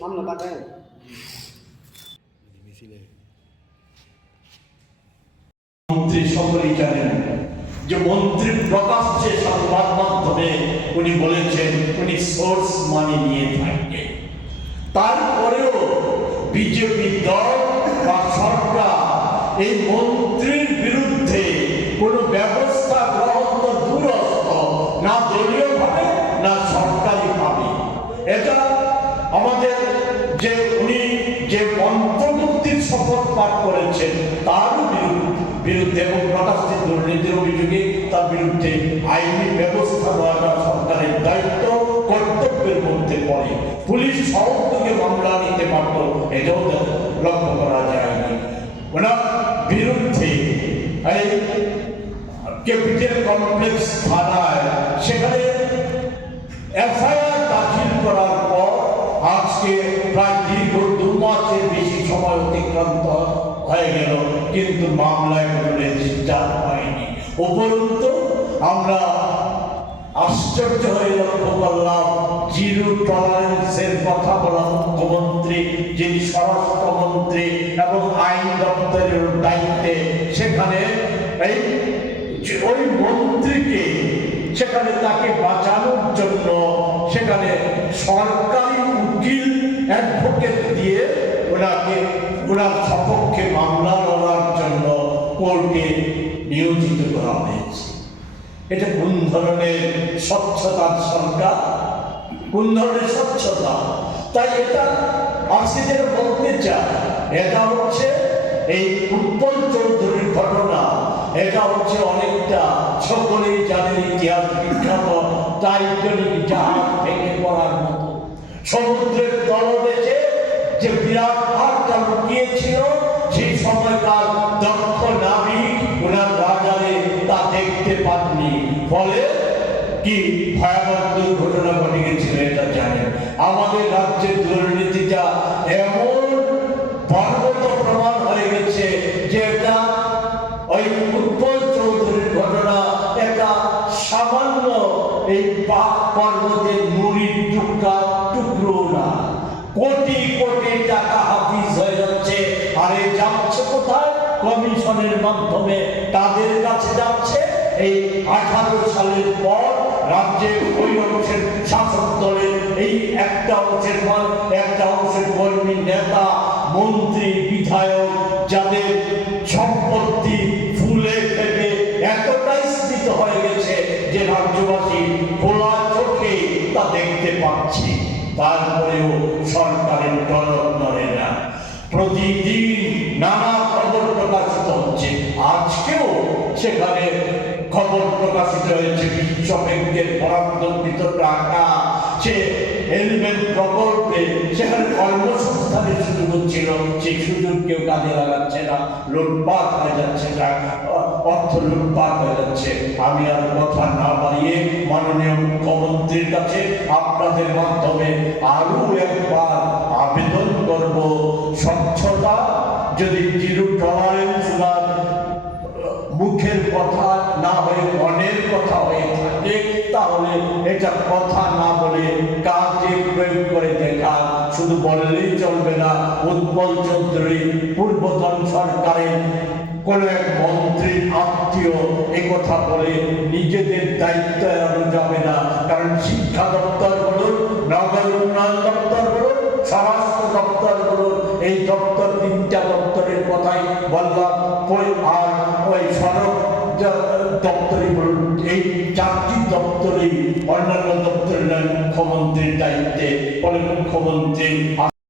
সামনে তাকায় মন্ত্রী সকলেই জানেন যে মন্ত্রী প্রকাশ্যে সংবাদ মাধ্যমে উনি বলেছেন উনি সোর্স মানি নিয়ে থাকবেন। তারপরেও বিজেপি দল বা সরকার এই মন্ত্রীর বিরুদ্ধে কোনো ব্যবস্থা গ্রহণ তো দূরস্থ, না দলীয়ভাবে না সরকারিভাবে। এটা আমাদের যে উনি যে মন্ত্রমুক্তির শপথ পাঠ করেছেন তার বিরুদ্ধে এবং প্রকাশিত দুর্নীতির অভিযোগে তার বিরুদ্ধে আইনি ব্যবস্থা নেওয়াটা সরকারের দায়িত্ব কর্তব্যের মধ্যে পড়ে। পুলিশ সহযোগে মামলা নিতে পারত, এটাও লক্ষ্য করা যায়নি। ওনার বিরুদ্ধে এই ক্যাপিটাল কমপ্লেক্স থানায় সেখানে এফআইআর দাখিল করার পর আজকে প্রায় দীর্ঘ 2 মাসের বেশি সময় অতিক্রান্ত হয়ে গেল, কিন্তু মামলায় কোনো রেজিস্টার হয়নি। উপরন্তু আমরা আশ্চর্য হয়ে লক্ষ্য করলাম জিরো টলারেন্সের কথা বলা মুখ্যমন্ত্রী, যিনি স্বরাষ্ট্রমন্ত্রী এবং আইন দপ্তরের দায়িত্বে, সেখানে ওই মন্ত্রীকে সেখানে তাকে বাঁচানোর জন্য সেখানে সরকারি উকিল অ্যাডভোকেট দিয়ে ওনার সপক্ষে মামলা লড়ার জন্য কোর্টে নিয়োজিত করা হয়েছে। এটা কোন ধরনের স্বচ্ছতার সরকার, কোন ধরনের স্বচ্ছতা? তাই এটা আজকে যেটা বলতে চায়, এটা হচ্ছে এই উৎপল চৌধুরীর ঘটনা, এটা হচ্ছে অনেকটা সকলেই জানেন ইতিহাস বিখ্যাত টাইটানিক জাহাজ ভেঙে পড়ার মতো। সমুদ্রের তলদেশে যে বিরাট ভাগটা লুকিয়েছিল, সেই সময়কার দক্ষ নাবিক ওনার রাজারে তা দেখতে পাননি, ফলে কি ভয়াবহ দুর্ঘটনা ঘটে গেছিল এটা জানেন। আমাদের রাজ্যের দুর্নীতিটা এমন পর্বত প্রমাণ হয়ে গেছে যে এটা ওই উৎপল চৌধুরীর ঘটনা একটা সামান্য এই পর্বতের নুড়ির টুকরো না, কোটি কোটি টাকা হাফিজ হয়ে যাচ্ছে। আর এই যাচ্ছে কোথায়? কমিশনের মাধ্যমে তাদের কাছে যাচ্ছে। এই 18 সালের পর রাজ্যের ওই অংশের শাসক দলের এই একটা অংশের কর্মী, নেতা, মন্ত্রী, বিধায়ক, যাদের সম্পত্তি ফুলে ফেপে এতটাই স্ফীত হয়ে গেছে যে রাজ্যবাসী খোলা চোখে তা দেখতে পাচ্ছে, তারপরেও সরকারের টনক নড়ে না। প্রতিদিন নানা খবর প্রকাশিত হচ্ছে, আজকেও সেখানে খবর প্রকাশিত হয়েছে বিশ্ব ব্যাংকের বরাদ্দকৃত টাকা সে হেলমেট প্রকল্পে সেখানে কর্মসংস্থানের সুযোগ হচ্ছিল, সেই সুযোগ কেউ কাজে লাগাচ্ছে না, লুটপাট হয়ে যাচ্ছে, অর্থ লুটপাট হয়ে যাচ্ছে। আমি আর কথা না বাড়িয়ে মাননীয় মুখ্যমন্ত্রীর কাছে আপনাদের মাধ্যমে আরো একবার আবেদন করব, স্বচ্ছতা যদি জিরো টলারেন্স বা মুখের কথা না হয়ে মনের কথা হয়ে থাকে, তাহলে এটা কথা না বলে কাজে প্রয়োগ করে দেখা। শুধু বললেই চলবে না। উৎপল চৌধুরী পূর্বতন সরকারের কোন এক মন্ত্রীর আত্মীয় একথা বলে নিজেদের দায়িত্ব এড়ানো যাবে না। কারণ শিক্ষা দপ্তর বলুন, নগর উন্নয়ন দপ্তর বলুন, স্বরাষ্ট্র দপ্তর বলুন, এই দপ্তর 3টা দপ্তরের কথাই বললাম, আর ওই সড়ক দপ্তরে বলুন, এই 4টি দপ্তরেই অন্যান্য দপ্তরের মুখ্যমন্ত্রীর দায়িত্বে। ফলে মুখ্যমন্ত্রী